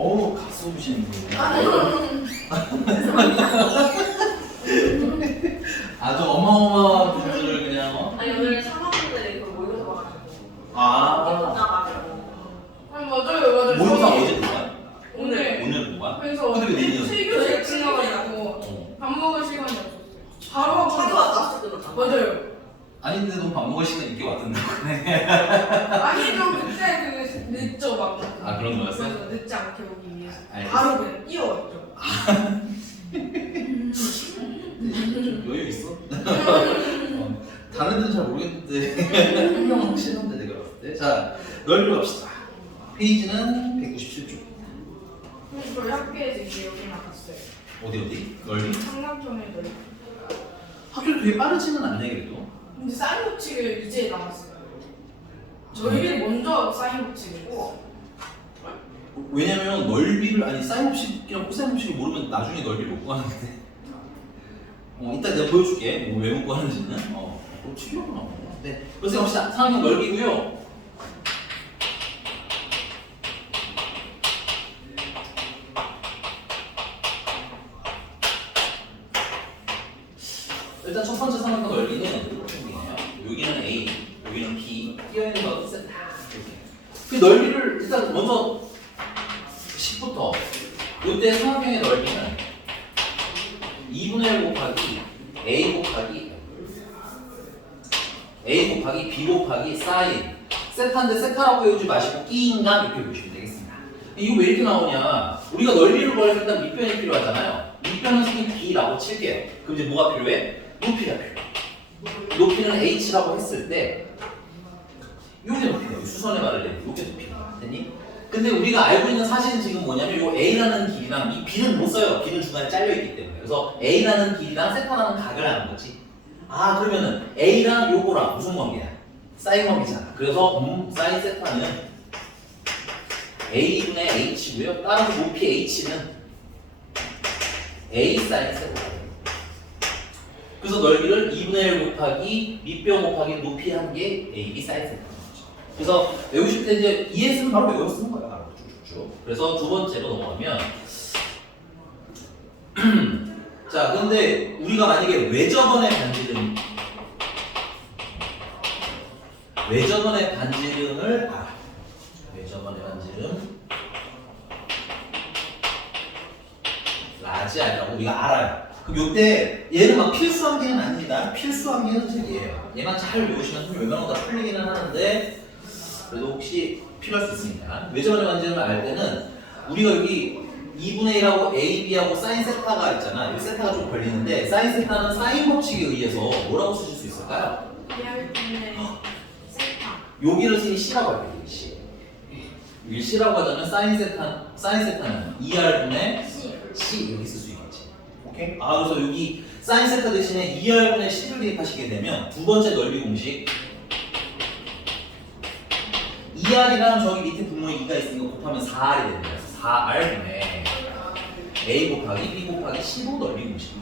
어우 가수 보시는군요. 아주 어마어마한 분들을 그냥 아니 오늘 사과분들이 그걸 모여서 와가지고 아 나가지고 아니 맞아요. 모의고사 어제 본 거야? 오늘. 오늘 본 거야? 그래서 근데 왜 내년? 7교시에 끝나가지고 밥 먹을 시간이 없었어요. 바로 자기 왔다 끝났다. 맞아요. 아니 근데 너 밥 먹을 시간 있게 왔던데. 아니 좀 그때 그 늦죠 막. 아 그런 거였어? 그래서 늦지 않게 오기 위해서 알겠어. 바로 그냥 뛰어왔죠. 좀 여유 있어? 다른 데는 잘 모르겠는데 한명 확실한데 내가 봤을 때. 자 넓이로 갑시다. 페이지는 197쪽. 저희 학교에서 이제 여기 나갔어요. 어디? 넓이? 상남청에 저희. 학교도 되게 빠르지는 않네 그래도. 근데 사인 법칙을 이제 나왔어요. 저희는 먼저 사인 법칙을. 왜냐면 넓이를 아니 사인 법칙이랑 코사인 법칙을 모르면 나중에 넓이를 못 구하는데. 이따 내가 보여줄게. 뭐 왜 못 구하는지는. 그럼 치료구나. 네. 그래서 갑시다. 상황은 넓이고요. 일단 첫 번째 삼각형 넓이는 여기는 A, 여기는 B, 끼어있는 거 세트. 그 넓이를 일단 먼저 10부터 이때 삼각형의 넓이는 2분의 1 곱하기 A 곱하기 B 곱하기 사인 세타인데 세타라고 외우지 마시고 끼인감 이렇게 보시면 되겠습니다. 이거 왜 이렇게 나오냐? 우리가 넓이를 구하려면 일단 밑변이 필요하잖아요. 밑변은 선생님 B라고 칠게요. 그럼 이제 뭐가 필요해? 높이가 필요해. 높이는 H라고 했을 때 요게 높이가 수선의 말을 내면 요게 높이가 됐니? 근데 우리가 알고 있는 사실은 지금 뭐냐면 요 A라는 길이랑 이 B는 못 써요. B는 중간에 잘려있기 때문에. 그래서 A라는 길이랑 세타라는 각을 하는 거지. 아 그러면은 A랑 요거랑 무슨 관계야? 사인 관계잖아. 그래서 사인 세타는 A분의 H고요. 따라서 높이 H는 A 사인 세타. 그래서 넓이를 2분의 1 곱하기 밑변 곱하기 높이 한 게 AB 사인 세타인 거죠. 그래서 외우실 때 이제 ES는 바로 외워 쓰는 거야. 바로 쭉쭉쭉. 그래서 두 번째로 넘어가면 자 근데 우리가 만약에 외접원의 반지름을 알아. 외접원의 반지름 라지 R이라고 우리가 알아요. 그럼 요때 얘는 막 필수 한계는 아닙니다. 필수 한계는 사실 얘예요. 얘만 잘 외우시면 좀 웬만한 거 다 풀리기는 하는데 그래도 혹시 필요할 수 있습니다. 외접원의 반지름을 알 때는 우리가 여기 2분의 1하고 AB하고 사인 세타가 있잖아. 이 세타가 좀 걸리는데 사인 세타는 사인 법칙에 의해서 뭐라고 쓰실 수 있을까요? 2R분의 세타. 여기를 선생님이 C라고 할게요. C. 여기 C라고 하자면 사인 세타는 2R분의 C 여기 쓸 수 있겠지. 오케이? 그래서 여기 사인 세타 대신에 2R분의 C를 대입하시게 되면 두 번째 넓이 공식 2R이랑 저기 밑에 분모에 2가 있으니까 곱하면 4R이 됩니다. 4R분의 A 곱하기 B 곱하기 C로 넓이 공식.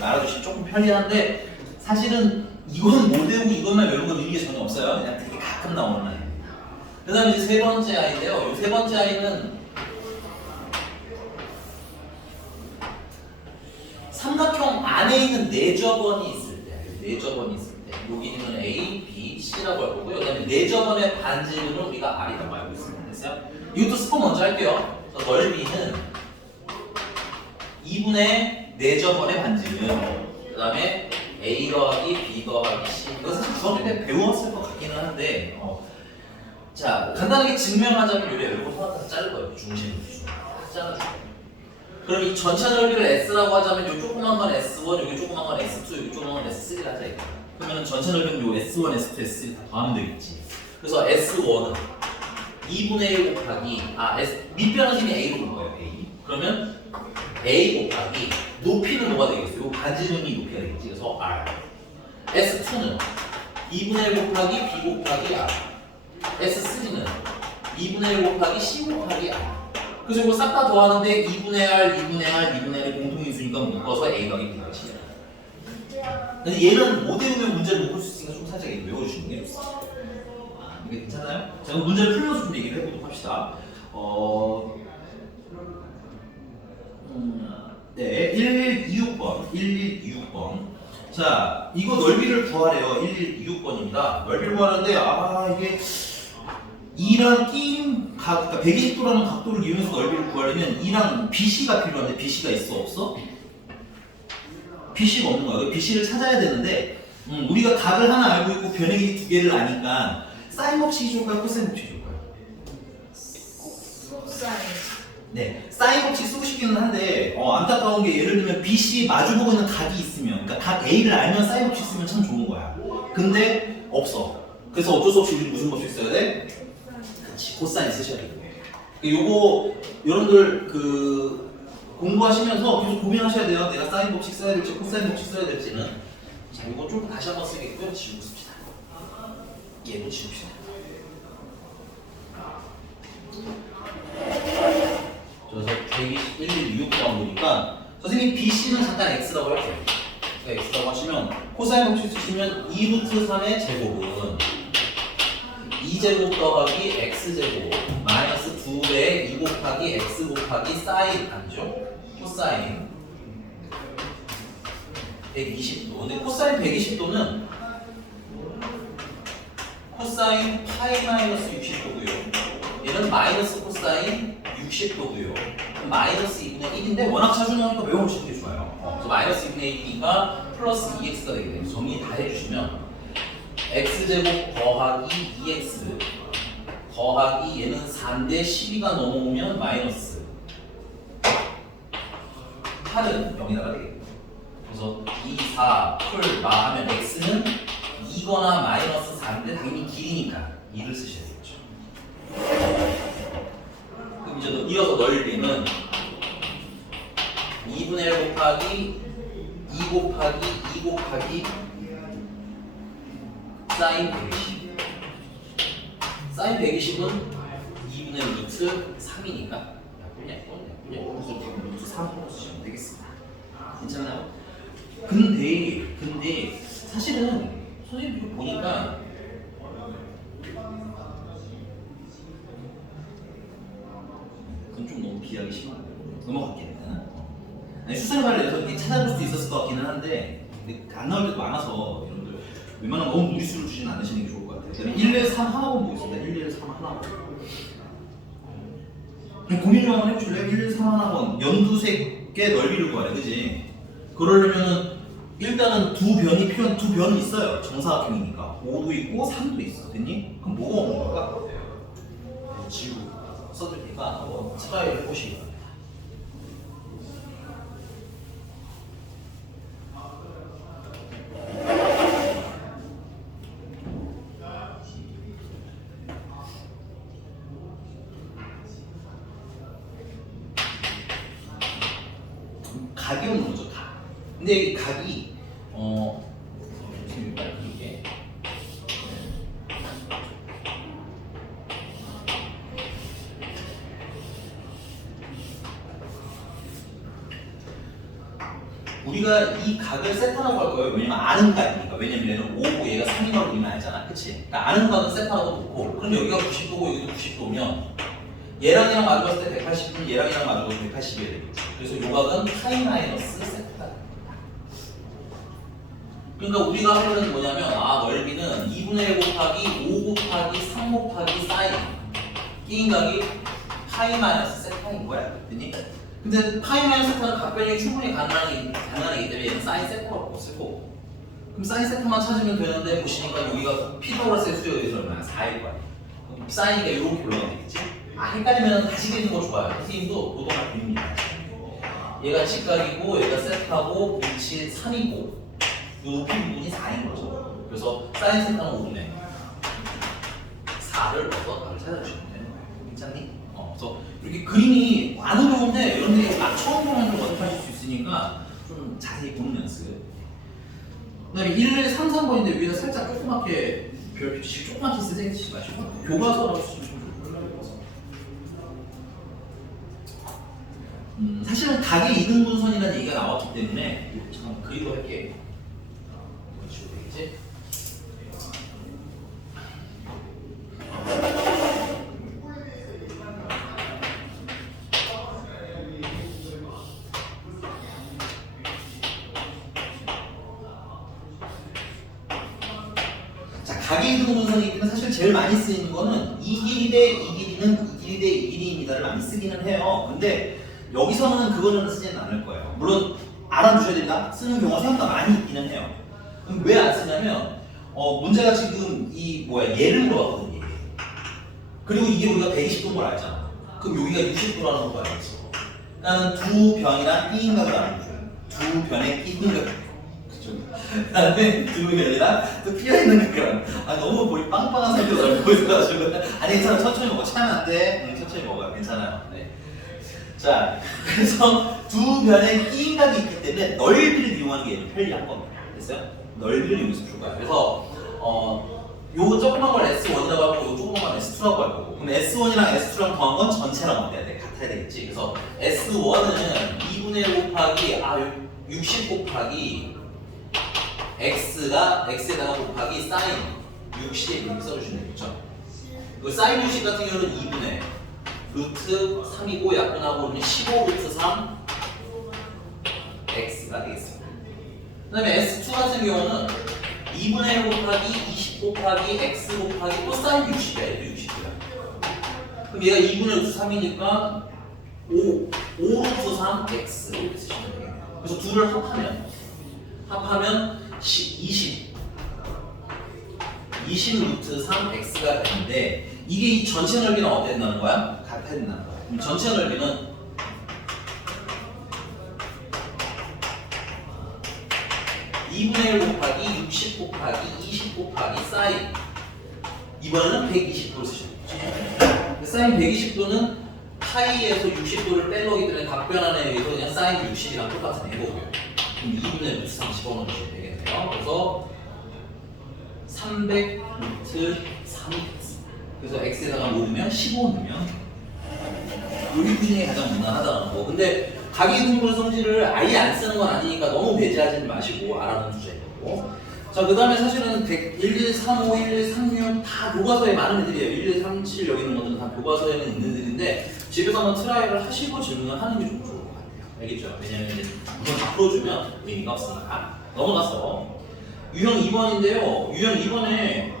알아두시면 조금 편리한데 사실은 이건 못 외우고 이것만 외우는 건 의미가 전혀 없어요. 그냥 되게 가끔 나오는 아이입니다. 그 다음에 이제 세 번째 아이인데요. 이 세 번째 아이는 삼각형 안에 있는 내접원이 있을 때 여기는 A, B, C라고 할 거고요. 그 다음에 내접원의 반지름은 우리가 R이라고 알고 있습니다. 됐어요? 이것도 스포 먼저 할게요. 그래서 넓이는 2분의 내접원의 반지름 그 다음에 A 더하기 B 더하기 C 이거 사실 중학교 때 배웠을 것 같기는 한데 자 간단하게 증명하자면 요래 이거 하나 다 자를 거예요. 중심을 잘라줄게요. 그럼 이 전체 넓이를 S라고 하자면 요 조그만 건 S1, 여기 조그만 건 S2, 여기 조그만 건 S3를 하자 이거. 그러면 전체 넓이는 요 S1, S2, S3 다 더하면 되겠지. 그래서 S1은 2분의 1 곱하기 밑변은 지금 A로 볼 거예요. A. 그러면 A 곱하기 높이는 뭐가 되겠어요? 요 반지름이 높이가 되겠지. 그래서 R. S2는 2분의 1 곱하기 B 곱하기 R. S3는 2분의 1 곱하기 C 곱하기 R. 그래서 이거 싹 다 더하는데 2분의 R, 2분의 R, 2분의 R이 공통인수니까 묶어서 A 더하기 B 더하기 C. 근데 얘는 못 외우면 문제를 못 풀 수 있으니까 좀 살짝 외워주시는 게 좋습니다. 이게 괜찮아요? 자, 그럼 문제를 풀면서 좀 얘기를 해보도록 합시다. 네, 1126번. 1126번. 자, 이거 넓이를 구하래요. 1126번입니다. 넓이를 구하는데, 이게 2랑 끼임 각, 그러니까 120도라는 각도를 이용해서 넓이를 구하려면 2랑 BC가 필요한데, BC가 있어? 없어? BC가 없는 거야. BC를 찾아야 되는데, 우리가 각을 하나 알고 있고 변형이 두 개를 아니까, 사인 법칙이 좋을까요? 코사인 법칙이 좋을까요? 코사인. 네, 사인 법칙 쓰고 싶기는 한데 안타까운 게 예를 들면 BC 마주보고 있는 각이 있으면 그러니까 각 A를 알면 사인 법칙 쓰면 참 좋은 거야. 근데 없어. 그래서 어쩔 수 없이 우리 무슨 법칙 써야 돼? 그렇지, 코사인 쓰셔야 돼요. 요거 여러분들 공부하시면서 계속 고민하셔야 돼요. 내가 사인 법칙 써야 될지 코사인 법칙 써야 될지는. 자, 요거 좀 다시 한번 쓰겠고요. 지우고 씁시다. 얘도 지웁시다. 그래서 12126번 보니까 선생님 BC는 잠깐 X라고 할게요. X라고 하시면 코사인 법칙 쓰시면 2루트 3의 제곱은 2제곱 더하기 X제곱 마이너스 2배의 2 곱하기 X 곱하기 사인 아니죠? 코사인 120도. 근데 코사인 120도는 코사인 파이 마이너스 60도고요. 얘는 마이너스 코사인 60도고요. 마이너스 2분의 1인데 워낙 자주 나오니까 외워보시는 게 좋아요. 그래서 마이너스 2분의 1이니까 플러스 2x가 되게 됩니다. 정리 다 해주시면 x제곱 더하기 2x 더하기 얘는 4인데 12가 넘어오면 마이너스 8은 0이다가 되겠고 그래서 2, 4, 풀, 마하면 x는 2거나 마이너스 4인데 당연히 길이니까 2를 쓰셔야 되겠죠. 그럼 이제 이어서 넓이는 2분의 1 곱하기 2 곱하기 2 곱하기 사인 120 사인 120은 2분의 루트 3이니까 그래서 루트 3으로 쓰시면 되겠습니다. 괜찮나요? 근데 사실은 선생님 보니까 그건 좀 너무 비하기 심하고 넘어갈게. 아니, 수선의 발을 내서 이렇게 찾아볼 수도 있었을 것 같기는 한데 근데 안 나올 때도 많아서 여러분들 웬만하면 너무 무리수를 주진 않으시는 게 좋을 것 같아요. 그다음에 1, 1, 3 하나만 보겠습니다. 1, 1, 3 하나만. 고민 좀 한번 해보실래요? 1, 1, 3 하나만 연두색의 넓이를 구하래, 그지? 그러려면은 일단은 두 변이 있어요. 정사각형이니까 5도 있고 3도 있어. 됐니? 그럼 뭐가 없는 걸까? 지우 써줄 테니까 한번 트라이를 해보시기 바랍니다. 각이 오는 거죠, 각. 근데 이 각이 이게 우리가 이 각을 세타라고 할 거예요. 왜냐면 아는 각이니까. 왜냐면 얘는 5고 얘가 3이라고 우리는 알잖아, 그치? 그러니까 아는 각은 세타라고 놓고 그럼 여기가 90도고 여기도 90도면 얘랑 얘랑 마주봤을 때 180은 얘랑 얘랑 마주봐도 180이어야 되겠지. 그래서 요 각은 파이 마이너스 세타다. 그러니까 우리가 하려는 뭐냐면 넓이는 2분의 1 곱하기 5 곱하기 3 곱하기 사인 끼인 각이 파이 마이너스 세타인 거야. 됐니? 근데 파이 마이너스 세타는 각 변형이 충분히 가능하기 때문에 얘는 사인 세타라고 쓸 거고 그럼 사인 세타만 찾으면 되는데 보시니까 여기가 피타고라스의 수에 의해서 얼마야? 4일 거야. 그럼 사인이가 이렇게 올라가면 되겠지? 헷갈리면 다시 되는 거 좋아요. 선생님도 노동할 필요입니다. 얘가 직각이고 얘가 세타고 빛이 3이고 요 높이 부분이 4인 거죠. 그래서 사인 세타는 5분의 4를 넣어서 답을 찾아주시면 되는 거예요. 괜찮니? 그래서 이렇게 그림이 안 어려운데 여러분들이 막 처음 보면 좀 어색하실 수 있으니까 좀 자세히 보는 연습. 그 다음에 1, 3, 3번인데 위에다 살짝 조그맣게 별표씩 조그맣게 쓰지 마시고 교과서라고 쓰시면 좀 좋을 사실은 각의 2등분선이라는 얘기가 나왔기 때문에 이렇게 잠깐 그리로 할게. 이렇게 치면 되겠지? 구문성이기 때문에 사실 제일 많이 쓰이는 거는 이 길이 대 이 길이는 이 길이 대 이 길이입니다를 많이 쓰기는 해요. 근데 여기서는 그거는 쓰지는 않을 거예요. 물론 알아두셔야 됩니다. 쓰는 경우가 생각보다 많이 있기는 해요. 그럼 왜 안 쓰냐면 문제가 지금 이 얘를 물어봤거든요. 얘. 그리고 이게 우리가 120도인 걸 알잖아. 그럼 여기가 60도라는 걸 알겠어. 나는 두 변이랑 B인각을 알아줘요. 두 변의 B인각. 그 다음에 두 변이랑 또 B어있는 각을. 아 너무 볼이 빵빵한 상태로 알고 있어가지고. 아니 괜찮아. 천천히 먹어. 차면 안 돼. 천천히 먹어요. 괜찮아요. 네. 자, 그래서 두 변의 B인각이 있기 때문에 넓이를 이용하는 게 편리한 겁니다. 됐어요? 넓이를 이용해서 줄 거야. 그래서 요 조그만 걸 S1이라고 하고 요 조그만 걸 S2라고 할 거고. 그럼 S1이랑 S2랑 더한 건 전체라고 돼야 돼. 같아야 되겠지. 그래서 S1은 2분의 1 곱하기 60 곱하기 X에다가 곱하기 사인 60 이렇게 써주시면 되겠죠. 그 사인 60 같은 경우는 2분의 루트 3이고 약분하고 그러면 15 루트 3 X가 되겠습니다. 그 다음에 S2 같은 경우는 2분의 1 곱하기 20 곱하기 X 곱하기 또 사인 60이야. 얘도 60이야. 그럼 얘가 2분의 루트 3이니까 5 루트 3 X 이렇게 쓰시면 되겠네요. 그래서 둘을 합하면 20 루트 3 X가 되는데 이게 이 전체 넓이는 어떻게 된다는 거야? 같아야 된다는 거야. 그럼 전체 넓이는 2분의 1 곱하기 60 곱하기 20 곱하기 사인 이번에는 120도를 쓰셔야겠죠. 사인 120도는 파이에서 60도를 뺀 거기 때문에 각변환에 의해서 그냥 사인 60이랑 똑같은 해보고요. 그럼 2분의 루트 3 집어넣으시면 되겠네요. 그래서 300 루트 3이 됐습니다. 그래서 x에다가 뭐 넣으면 15 넣으면 여기 푸시는 게 가장 무난하다는 거. 근데 가계등분 성질을 아예 안 쓰는 건 아니니까 너무 배제하지 마시고 알아두는 주제이고. 자, 그 다음에 사실은 1135, 1136 다 교과서에 많은 애들이에요. 1137 여기 있는 것들은 다 교과서에는 있는 애들인데 집에서 한번 트라이를 하시고 질문을 하는 게 좀 좋을 것 같아요. 알겠죠? 왜냐면 이제 이건 다 풀어주면 의미가 없으니까. 넘어가서 유형 2번인데요. 유형 2번에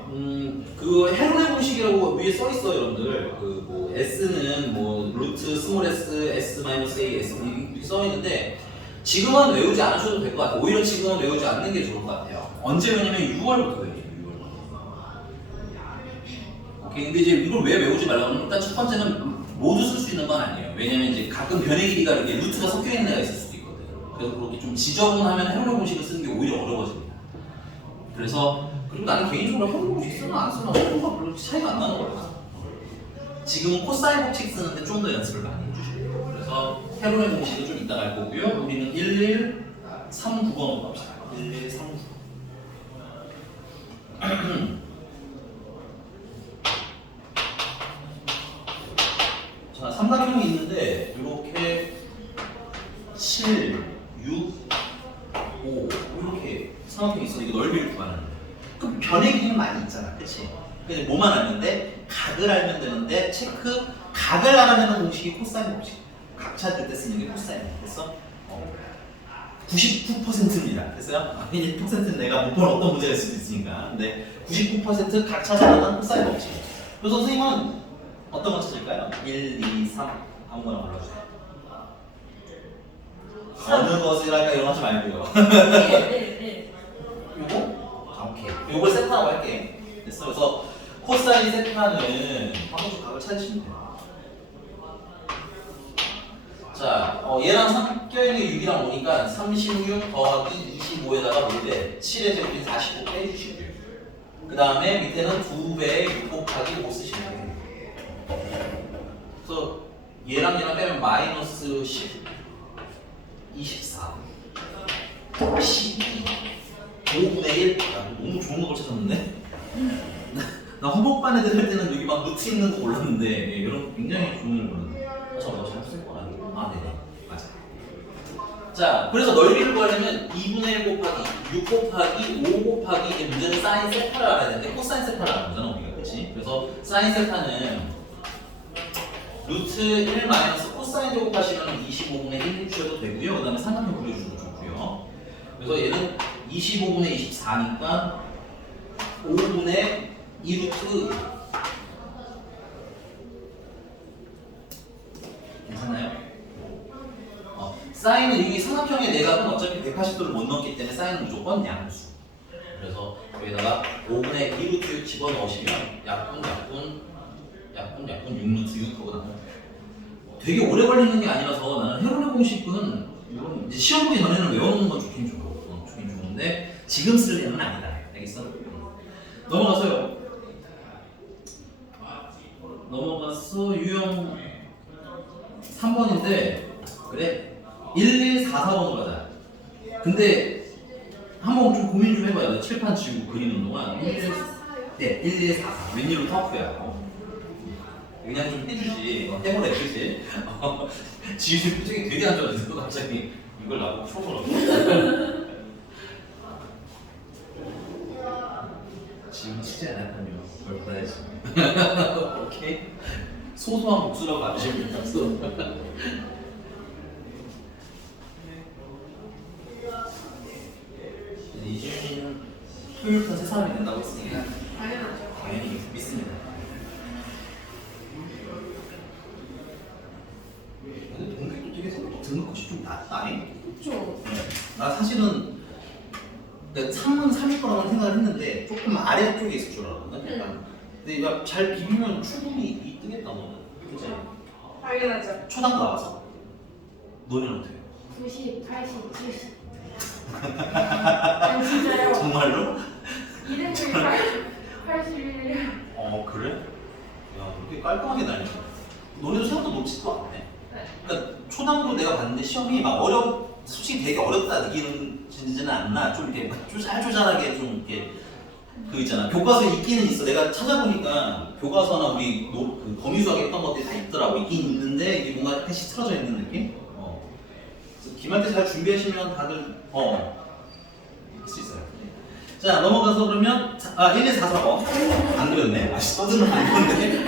그 헤론의 공식이라고 위에 써 있어요, 여러분들. 그 뭐 s는 뭐 루트 스몰 s, s 마이너스 a, s 이렇게 써 있는데 지금은 외우지 않으셔도 될 것 같아요. 오히려 지금은 외우지 않는 게 좋을 것 같아요. 언제 외우냐면 6월부터 외우죠. 6월부터. 오케이. 근데 이제 이걸 왜 외우지 말라고 하면 일단 첫 번째는 모두 쓸 수 있는 건 아니에요. 왜냐면 이제 가끔 변의 길이가 이렇게 루트가 섞여 있는 애가 있을 수도 있거든. 그래서 그렇게 좀 지저분하면 헤론의 공식을 쓰는 게 오히려 어려워집니다. 그래서 그리고 나는 개인적으로 헤론의 공식 쓰나 안 쓰나 그런 별로 차이가 안 나는 것 같아요. 지금은 코사인 법칙 쓰는데 좀 더 연습을 많이 해주셔야 돼요. 그래서 헤론의 공식은 좀 이따 갈 거고요. 우리는 1139번으로 갑시다. 1139. 자, 삼각형이 있는데 이렇게 7, 6, 5 이렇게 삼각형이 있어. 이거 넓이를 구하는 거예요. 그럼 변의 길이는 많이 있잖아, 그렇지? 근데 뭐만 알면 돼? 각을 알면 되는데 체크 각을 알아내는 공식이 코사인 공식. 각 찾을 때 쓰는 게 코사인. 됐어? 99%입니다. 됐어요? 1%는 내가 못 본 어떤 문제가 있을 수도 있으니까. 근데 99%각 찾아내는 코사인 공식. 그래서 선생님은 어떤 거 찾을까요? 1, 2, 3 아무거나 골라주세요. 어느 것이랄까 이런 거 하지 말고요. 요거? 아, 오케이. 요걸 세타라고 할게. 됐어. 그래서 코사인 세타는 방법적 각을 찾으시면 돼요. 자, 얘랑 섞여있는 6이랑 오니까 36 더하기 25에다가 뭐래? 7의 제곱인 49 빼주시고요. 그 다음에 밑에는 2배의 6 곱하기 5 쓰시면 돼요. 그래서 얘랑 빼면 마이너스 10, 24, 12, 5분의 1. 너무 좋은 걸 찾았는데? 나 화목반 애들 할 때는 여기 막 루트 있는 거 몰랐는데 이런 굉장히 좋은 걸 몰랐는데. 잠깐만, 잘못 쓴 거 아니에요? 아, 네네. 맞아. 자, 그래서 넓이를 구하려면 2분의 1 곱하기 6 곱하기 5 곱하기 이게 문제는 사인 세타를 알아야 되는데 코사인 세타를 알아야 되잖아, 우리가. 그렇지? 그래서 사인 세타는 루트 1 마이너스 코사인 제곱하시면 25분의 1 주셔도 되고요. 그 다음에 삼각형 그려주셔도 좋고요. 그래서 얘는 25분의 24니까 5분의 2루트 괜찮나요? 사인은 이 삼각형의 내각은 어차피 180도를 못 넘기 때문에 사인은 무조건 양수. 그래서 여기다가 5분의 2루트 집어넣으시면 약분 6루트 6하고 되게 오래 걸리는 게 아니라서 나는 헤르메 공식은 이건 이제 시험 보기 전에는 외우는 건 좋긴 좋고 좋긴 좋은데 지금 쓸 애는 아니다. 알겠어? 넘어가서요. 넘어가서 유형 3번인데 그래 1144번으로 가자. 근데 한번 좀 고민 좀 해봐요. 칠판 지우고 그리는 동안 1144 웬일로 터프야. 그냥 좀 해주지. 해보라 해주지. 지금 표정이 되게 안 좋아졌어. 갑자기 이걸 나보고 풀어보라고. 지금 진짜 안 했다며. 그걸 받아야지. 오케이? 소소한 복수라고 봐주시면 됩니다. 이준이는 토요일부터 세 사람이 된다고 했으니까 당연하죠. 당연히 믿습니다. 근데 동백도 되게 생각보다 등급컷이 좀 낮다. 그렇죠. 나 사실은 그러니까 3은 3일 거라고 생각을 했는데 조금 아래쪽에 있을 줄 알았거든. 약간. 근데 야, 잘 비비면 충분히 2등했다 너는. 그치? 당연하죠. 초등학교 나와서 너는 어떻게? 90, 80, 70. 아니 진짜요? 정말로? 이름이 81. 그래? 야 그렇게 깔끔하게 다니네. 너네도 생각보다 높지도 않네. 그러니까 초등학교 내가 봤는데 시험이 막 솔직히 되게 어렵다 느끼지는 않나. 좀 이렇게 쪼잘쪼잘하게 좀 이렇게 그 있잖아. 교과서에 있기는 있어. 내가 찾아보니까 교과서나 우리 그 범위수학 했던 것들이 다 있더라고. 있긴 있는데 이게 뭔가 약간씩 틀어져 있는 느낌? 그래서 기말 때 잘 준비하시면 다들 할 수 있어요. 자 넘어가서 그러면 1144번 안 그렸네. 써드는 안 그렸네.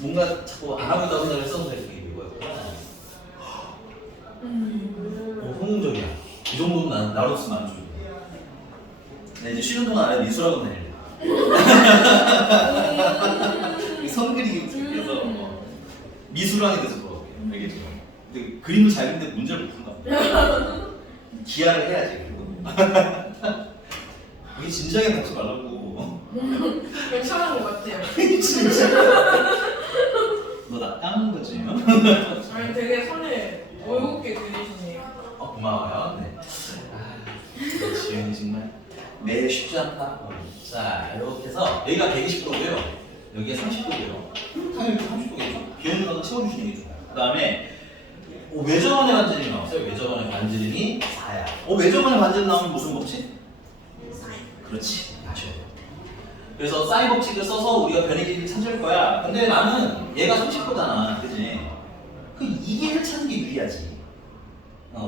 뭔가 자꾸 안 하고 있다고 생각을 써서 이렇게 이거였구나. 성공적이야. 이 정도면 난 나로서 만족. 네, 이제 쉬는 동안 안에 미술학원 다닐래. 선 그리기 그래서 미술학원에 대해서 물어볼게요. 알겠죠? 근데 그림도 잘 그리는데 문제를 못 푼다. 기하를 해야지. 그리고. 이게 진지하게 받지 말라고. 괜찮은 것 같아요. 진짜. 너 나 까는 거지? 아니 되게 선을 어이없게 그리시네요. 고마워요. 네. 지현이 정말 매일 쉽지 않다. 자, 이렇게 해서 여기가 120도고요. 여기가 30도고요. 당연히 30도겠죠. 비오는 거도 채워주시는 게 좋아요. 그 다음에 외접원의 반지름이 나왔어요. 외접원의 반지름이 4야. 외접원의 반지름 나오면 무슨 법칙? 그렇지. 아쉬워. 그래서 사인 법칙을 써서 우리가 변의 길이를 찾을 거야. 근데 나는 얘가 30도잖아. 그지? 그 이기를 찾는 게 유리하지.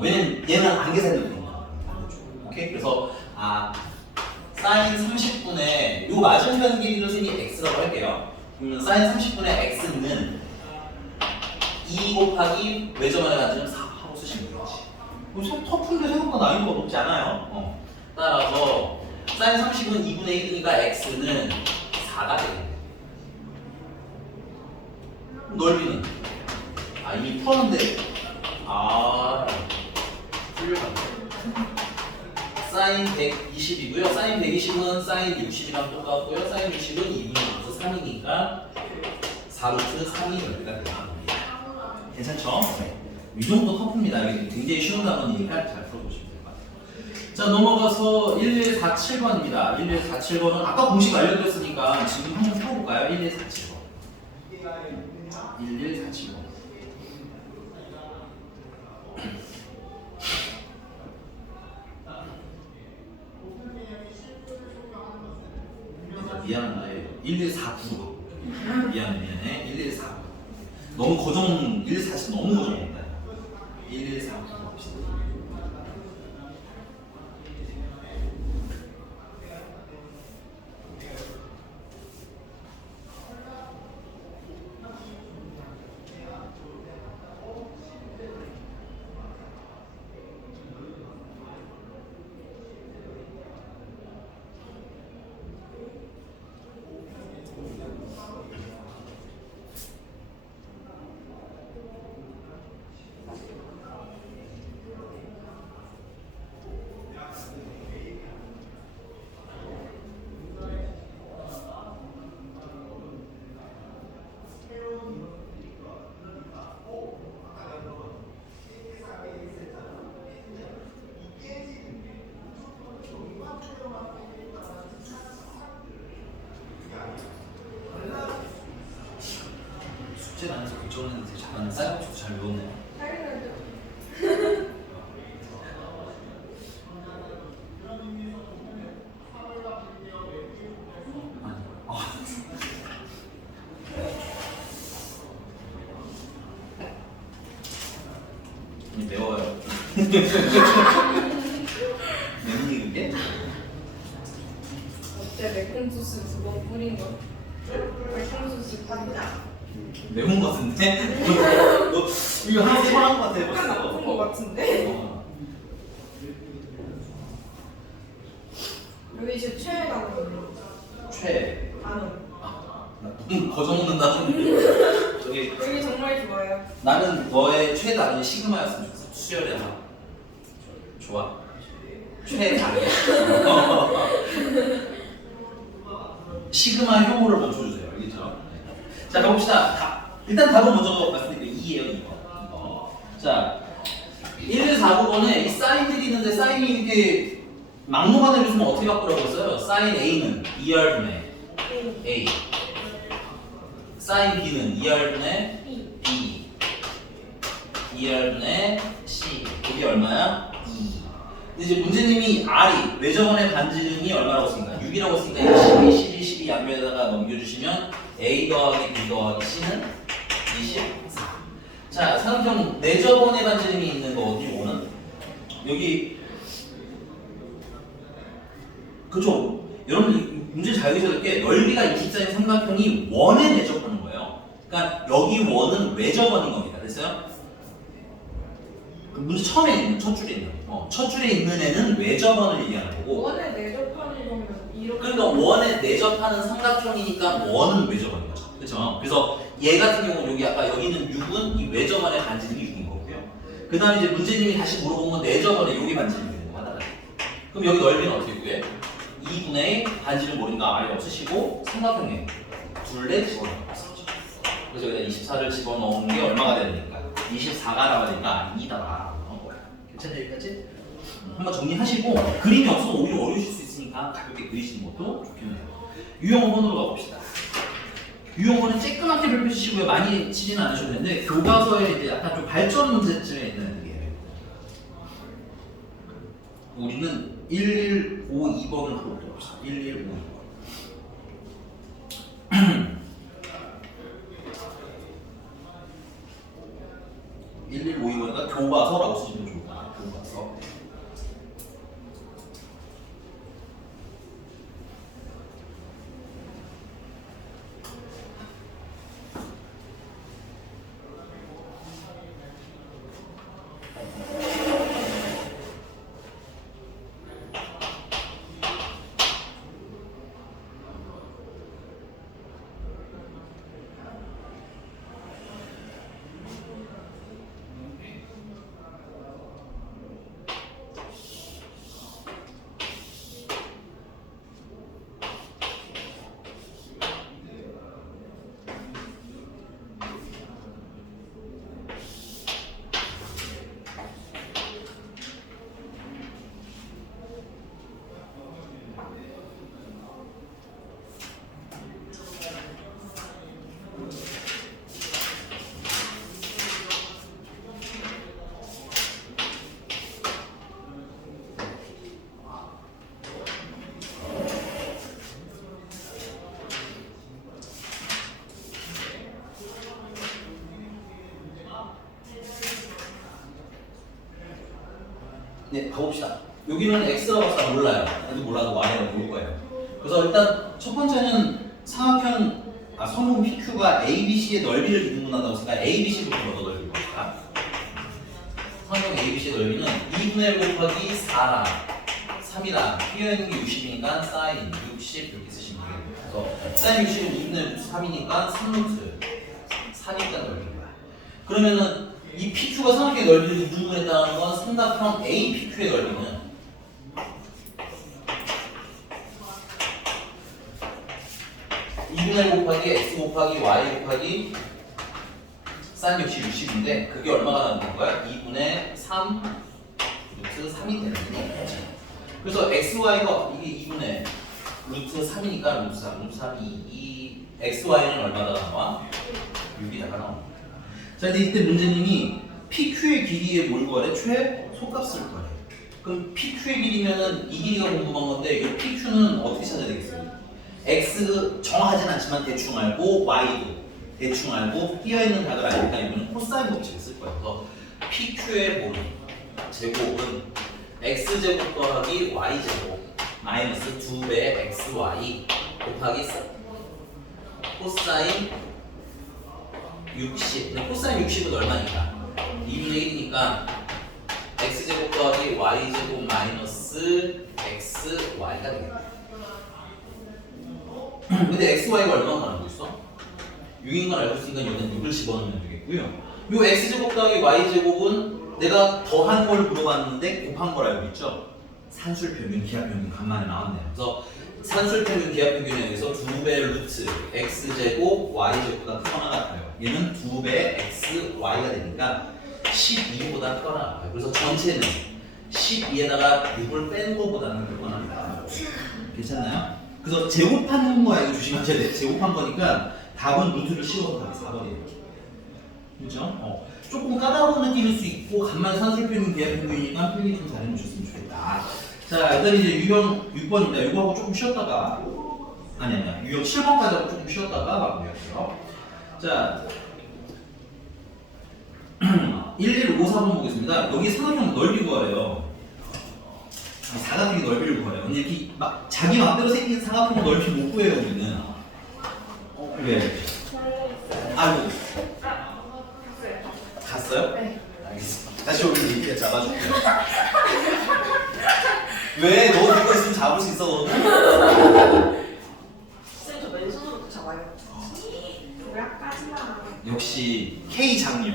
왜냐면 얘는 안 계산돼도 되니까. 오케이? 그래서 사인 30분의 요 맞은편 길이를 선생님이 x라고 할게요. 그러면 사인 30분의 x는 2 곱하기 외접원의 반지름 4 하고 쓰시면 되지. 터프인데 생각보다 난이도가 높지 않아요. 따라서 사인 30은 2분의 1이니까 x는 4가 되겠네. 넓이는 이미 풀었는데 풀려갔네. 사인 120이고요. 사인 120은 사인 60이랑 똑같고요. 사인 60은 2분의 1에서 3이니까 4루트 3이 넓이가 됩니다. 괜찮죠? 이 정도 터프입니다. 이게 굉장히 쉬운 단원이니까 잘 풀어보시면 될 것 같아요. 자 넘어가서 1147번입니다. 1147번은 아까 공식 알려드렸으니까 지금 한번 풀어볼까요? 1147번. 1147번. 미안한데 1149. 미안해. 1149. 너무 고정 1147 너무 고정했다. 1149 봅시다. 숙제를 안 해서 그쪽은 이제 잠깐 쌀국수도 잘 외웠네요. 매워요. 맵니 그게? 어때 매콤 소스 2번 뿌린 거? 매콤 소스 pad냐? 매운 거 같은데? 너 이거 한 3번 한 거 같아. 약간 나쁜 거 같은데? 여기 제 최애 단어거든요. 최. 단어. 나 거저 먹는다는 저기 여기 정말 좋아요. 나는 너의 최단위 시그마였으면 좋겠어. 수열의 하. 좋아. 최단위. 시그마 효모를 멈춰주세요. 알겠죠? 자, 가봅시다. 일단 답은 먼저 말씀드릴게요. 2예요, 2번. 자, 1, 4, 9번에 이 사인들이 있는데 사인이 이렇게 막노가 내려주면 어떻게 바꾸라고 했어요? 사인 A는 2R분의 A. 사인 B는 2R분의 B. 2R분의 C. 그게 얼마야? 2. 근데 이제 문제님이 R이 외접원의 반지름이 얼마라고 했습니까? 6이라고 했으니까 12, 12, 12 양변에다가 넘겨주시면 A 더하기 B 더하기 C는 24. 자, 삼각형 내접원의 반지름이 있는 거거든요. 이거는 여기 그쵸? 여러분 문제 잘 계셔야 될 게 넓이가 24인 삼각형이 원에 내접하는 거예요. 그러니까 여기 원은 외접원인 겁니다. 됐어요? 그 문제 처음에 있는 첫 줄에 있는 첫 줄에 있는 애는 외접원을 얘기하는 거고 원에 내접하는 거면 이렇게. 그러니까 원에 내접하는 삼각형이니까 원은 외접원인 거죠. 그렇죠? 그래서 얘 같은 경우는 여기 아까 여기 있는 6은 이 외접원의 반지름이 6인 거고요. 그 다음에 이제 문제님이 다시 물어본 건 내접원의 여기 반지름이 있는 거 하다가 그럼 여기 넓이는 어떻게 구해? 2분의 반지름 모르니까 R이 없으시고 삼각형에 둘레 집어넣는 거죠. 그래서 여기다 24를 집어넣은 게 얼마가 되니까 24가 나와야 되니까 2다 나온 거야. 괜찮죠 여기까지? 한번 정리하시고 그림이 없어도 오히려 어려우실 수 있으니까 가볍게 그리시는 것도 좋겠네요. 유형 5번으로 가봅시다. 유형 5번은 쬐끄맣게 별표 치시고요. 많이 치지는 않으셔도 되는데 교과서에 이제 약간 좀 발전 문제쯤에 있는 게 우리는 1152번을 가보도록 합시다. 1152번. 1152번이니까 교과서라고 쓰시면 좋을 것 같아요. 교과서. 네, 가봅시다. 여기는 X라고 해서 몰라요. 애도 몰라도 Y라고 모를 거예요. 그래서 일단 첫 번째는 삼각형 선분 PQ가 ABC의 넓이를 기준문한다고 했으니까 ABC부터 먼저 넓이를 봅시다. 삼각형 ABC의 넓이는 2분의 1 곱하기 4랑 3이랑 P여있는 게 60이니까 사인 60 이렇게 쓰시면 되겠네요. 그래서 사인 60은 2분의 루트 3이니까 3루트 3이니까 넓이인 거야. 그러면은 이 PQ가 삼각형의 넓이를 이분분했다는 건 삼각형 APQ의 넓이는 2분의 곱하기 x 곱하기 y 곱하기 사인 역시 60인데 그게 얼마가 나는 거야? 2분의 3 루트 3이 되는 거죠. 그래서 xy가 이게 2분의 루트 3이니까 루트 3, 루트 3이 이 xy는 얼마나 나와? 6이다가 나오는 거야. 자, 근데 이때 문제님이 PQ의 길이에 뭘 구하래? 최소값을 구하래. 그럼 PQ의 길이면은 이 길이가 궁금한 건데 이 PQ는 어떻게 찾아야 되겠어요? X 정하진 않지만 대충 알고 Y도 대충 알고 끼어있는 각을 아니까 이거는 코사인 법칙을 쓸 거예요. 그래서 PQ의 뭘 제곱은 X제곱 더하기 Y제곱 마이너스 2배 XY 곱하기 코사인 60. 근데 코사인 60은 얼마니까? 2분의 1이니까 X제곱 더하기 Y제곱 마이너스 XY가 되겠다. 근데 XY가 얼마나 알고 있어? 6인 걸 알고 있으니까 여기는 6을 집어넣으면 되겠고요. 요 X제곱 더하기 Y제곱은 내가 더한 걸 물어봤는데 곱한 걸 알고 있죠? 산술평균, 기하평균 간만에 나왔네요. 그래서 산술평균, 기하평균에 의해서 2배 루트 X제곱 Y제곱보다 크거나 같아요. 얘는 2배 XY가 되니까 12보다 크거나 같아요. 그래서 전체는 12에다가 6을 뺀 거보다는 크거나 같아요. 괜찮나요? 그래서 제곱하는 거야. 이거 조심하셔야 돼. 제곱한 거니까 답은 루트를 씌워서 답이 4번이에요. 그죠? 조금 까다로운 느낌일 수 있고 간만 산술평균, 기하평균이니까 필기 좀 잘해주셨으면 좋겠다. 자, 일단 이제 유형 6번입니다. 이거하고 조금 쉬었다가 아니야. 유형 7번까지 하고 조금 쉬었다가 마무리할게요. 자, 1154번 보겠습니다. 여기 삼각형 넓이 구하래요. 사각형의 넓이를 구하래요. 근데 이렇게 막 자기 맘대로 생긴 사각형 넓이 못 구해요, 우리는. 왜? 아이고. 갔어요? 네. 알겠습니다. 다시 오면 얘기해 잡아줄게요. 왜? 너 이거 있으면 잡을 수 있어, 너는? 쌤, 저 왼손으로 잡아요. 노력하지마. 역시 K 장녀.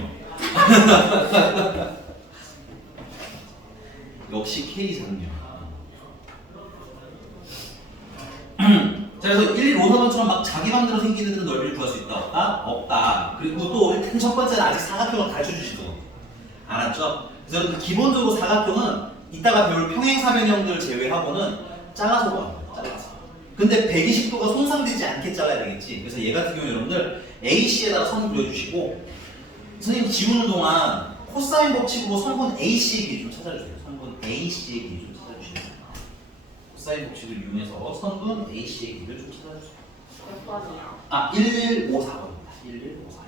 역시 K 장녀. 자, 그래서 1154번처럼 막 자기 맘대로 생기는 데는 넓이를 구할 수 있다, 없다? 없다. 그리고 또 첫 번째는 아직 사각형을 가르쳐 주시고. 알았죠? 그래서 여러분들 기본적으로 사각형은 이따가 배울 평행사변형들 제외하고는 작아서 구하는 거예요. 작아서. 근데 120도가 손상되지 않게 잘라야 되겠지. 그래서 얘 같은 경우 여러분들 AC에다가 선 그려주시고 선생님 지우는 동안 코사인 법칙으로 성분 AC의 길이 좀 찾아주세요. 성분 AC의 길이 좀 찾아주시면 코사인 법칙을 이용해서 성분 AC의 길이를 좀 찾아주세요. 몇 번이요? 1154번입니다. 1154.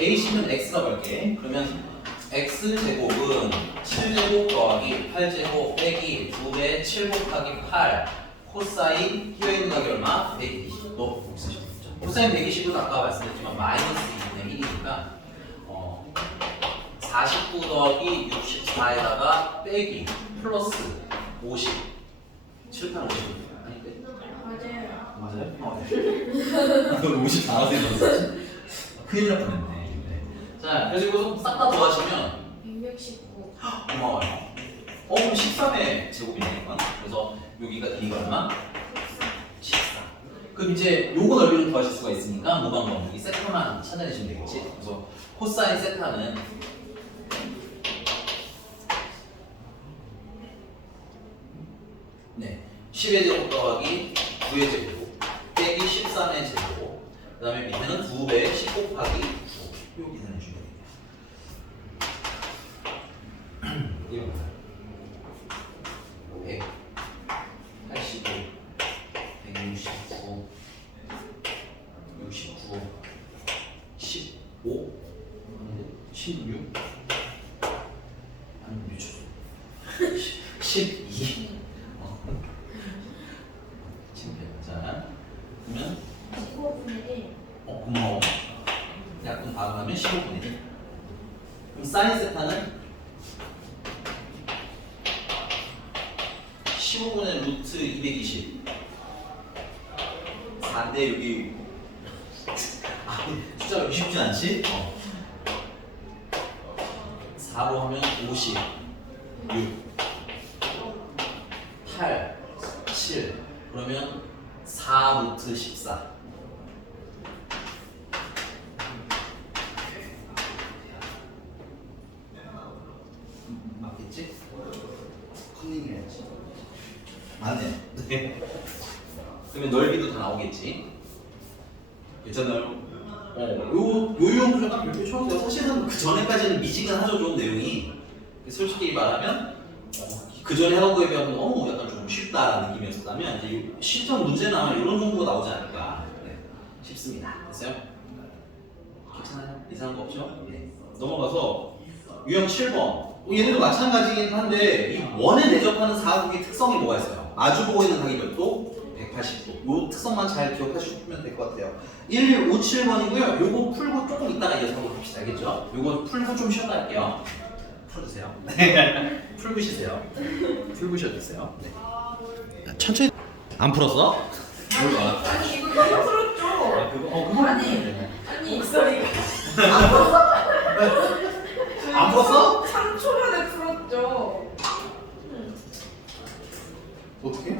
AC는 X라고 할게. 그러면 X제곱은 7제곱 더하기 8제곱 빼기 2배 7 곱하기 8 코사인 끼어있는 각이 얼마? 120도 쓰셨죠. 코사인 120은 아까 말씀드렸지만 마이너스 2분의 1이니까 49 더하기 64에다가 빼기 플러스 50 7, 8, 50 아닌데? 맞아요. 맞아요? 그걸 50 나와서 큰일 날 뻔했네. 자, 그래서 싹 다 더하시면 219. 고마워요. 그럼 13의 제곱이니까. 그래서 여기가 D가 얼마? 14. 그럼 이제 요거 넓이를 구하실 수가 있으니까 무방법 이 세타만 찾아내시면 되겠지. 그래서 코사인 세타는 네 10의 제곱 더하기 9의 제곱 빼기 13의 제곱 그 다음에 밑에는 9배 10 곱하기 9 요 계산해 주면 돼요. 이거 100 85 169 69 15 16 아니 미쳤어 12 자 그러면 15분의 1. 고마워 약분 발음하면 15분의 1 그럼 사인 세타는 15분의 루트 220 4인데 여기 숫자가 6 쉽지 않지? 4로 하면 50 6 8 7 그러면 4 루트 14 맞겠지? 컨닝 해야지 맞네 네. 그러면 넓이도 다 나오겠지 괜찮나요? 요 용도 잠깐 별표 쳐주세요. 사실은 그 전에까지는 미지근하죠 좀 내용이. 솔직히 말하면 그 전에 하던 거에 비하면 너무 약간 좀 쉽다라는 느낌이었다면 이제 실전 문제는 아마 이런 정도가 나오지 않을까 싶습니다. 됐어요? 괜찮아요? 이상한 거 없죠? 네. 넘어가서 유형 7번. 얘네도 마찬가지긴 한데 이 원에 대접하는 사각형의 특성이 뭐가 있어요? 마주보고 있는 각이 몇 도? 180도. 요 특성만 잘 기억하시면 될 것 같아요. 1157번이고요. 요거 풀고 조금 이따가 이어서 한번 봅시다. 알겠죠? 요거 풀고 좀 쉬었다 할게요. 풀어주세요. 풀고 쉬세요. 풀고 쉬어주세요. 네. 천천히. 안 풀었어? 몰라. 아니 이거 그냥 풀었죠. 그거 아니 목소리가. 안 풀었어? 3초 만에 풀었죠. 어떻게?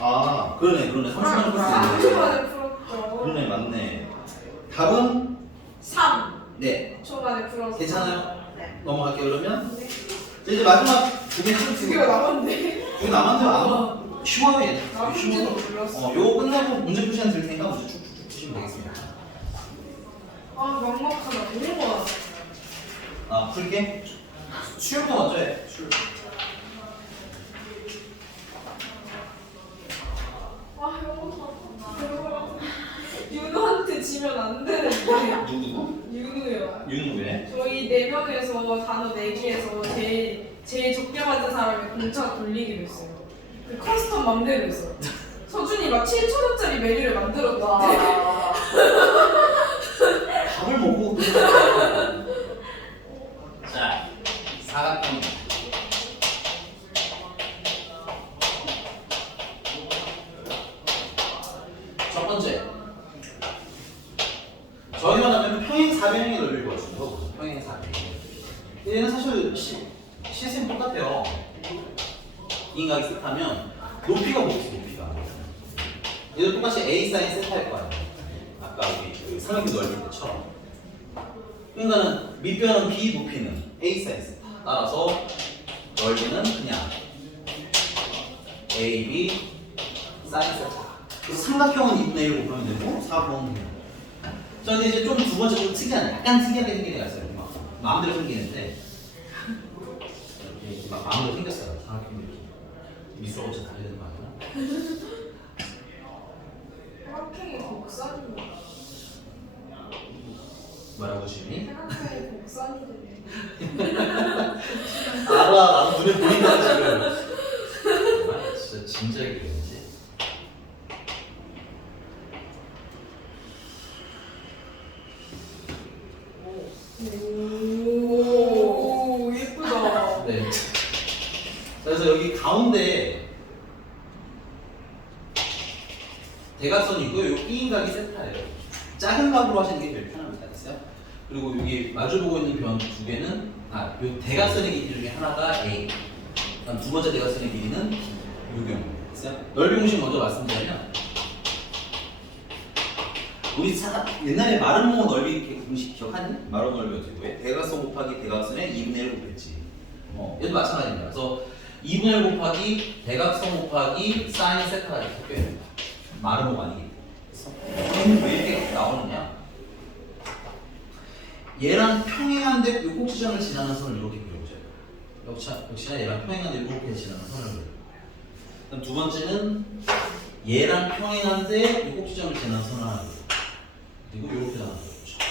아 그러네 3초만 3초 풀었어. 만에 풀었죠. 그러네 맞네. 답은 3초 네. 만에 풀었어. 괜찮아요? 네. 넘어갈게요 그러면. 이제 마지막 두 개는 두 개가 남았네. 두 개 남았는데 안 쉬워요 얘. 나 퀴즈도 몰랐어. 요거 끝나고 문제 푸시 안 들 테니까 문제 쭉쭉쭉 푸시면 되겠습니다. 아 막막하다. 너무 많아. 아 풀게. 쉬운 거 먼저 해. 쉬운 거. 아 이거 윤호한테 지면 안 되는데. 누구? 윤호요. 윤우 왜? 저희 4명에서 단어 4개에서 제일 적게 맞은 사람이 공차 돌리기로 했어요. 그 커스텀 맘대로 했어요. 서준이 막 7,000원짜리 메뉴를 만들었는데 와. 밥을 먹고 자 사각형. 첫 번째 저희만 하면 평행 사변형의 넓이를 구하시는 거고 평행 사변. 얘는 사실 시스템 똑같아요. 인각이 세타면 높이가 뭐지 높이가. 얘도 똑같이 A 사인 세타일 거예요. 아까 우리 그 삼각형 넓이 때처럼. 그러니까는 밑변은 B, 높이는 A 사인 세타. 따라서 넓이는 그냥 A, B 사인 세타. 그래서 삼각형은 2분의 1로 보면 되고 사각형은 그냥. 저는 이제 좀 두 번째 좀 특이한 약간 특이하게 생긴 애가 있어요. 막 마음대로 생기는데 이렇게 막 마음대로 생겼어요. 사각형이 이렇게 미술하고 진짜 다르게 되는 거 아니야? 사각형이 곡선이네. 뭐라고 주니? 사각형이 곡선이네. 알아, 나도 눈에 보인다 지금. 정말 진짜 진작에 그랬지. 오 예쁘다. 네. 그래서 여기 가운데 대각선이 있고요. 이 B인각이 세타예요. 작은 각으로 하시는 게 제일 편합니다. 됐어요? 그리고 여기 마주보고 있는 변 두 개는 요 대각선의 길이 중에 하나가 A. 그다음 두 번째 대각선의 길이는 B. 요 경우. 됐어요? 넓이 공식 먼저 말씀드리면 우리 옛날에 마름모 넓이 이렇게 공식 기억하니? 마름모 넓이 어떻게 구해? 대각선 곱하기 대각선에 2분의 1 곱했지. 얘도 마찬가지입니다. 그래서 2분의 1 곱하기 대각선 곱하기 사인 세타가 이렇게 껴야 된다. 마름모가 아니기 때문에. 왜 이렇게 나오느냐? 얘랑 평행한데 요 꼭지점을 지나는 선을 이렇게 그려보자. 역시나 얘랑 평행한데 이렇게 지나는 선을 그려. 그럼 두 번째는 얘랑 평행한데 이 꼭지점을 지나는 선을 하나 그려. 그리고 이렇게 하나 그려보자.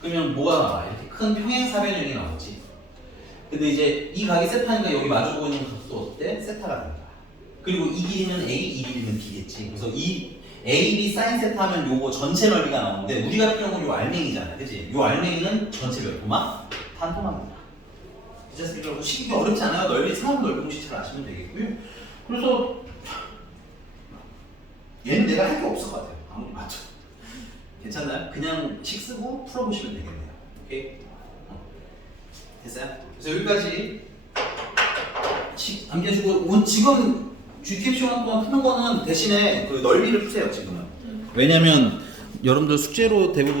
그러면 뭐가 나와? 이렇게 큰 평행사변형이 나오지. 근데 이제 이 각이 세타니까 여기 마주보고 있는 값도 어때? 세타가 된다. 그리고 이 길이는 A, 이 길이는 B겠지. 그래서 이 A, B 사인 세타 하면 요거 전체 넓이가 나오는데 우리가 필요한 건 요 알맹이잖아. 그치? 요 알맹이는 전체 몇 도마? 탄도마입니다. 그래서 이거 식이 어렵지 않아요. 넓이, 상업 넓이 공식 잘 아시면 되겠고요. 그래서 얘는 내가 할 게 없을 것 같아요. 아무리 맞죠. 괜찮나요? 그냥 식 쓰고 풀어보시면 되겠네요. 오케이? 됐어요? 그래서 여기까지 식 암기해주고 지금 GTF 시간 동안 푸는 거는 대신에 그 넓이를 푸세요 지금은. 왜냐면 여러분들 숙제로 대부분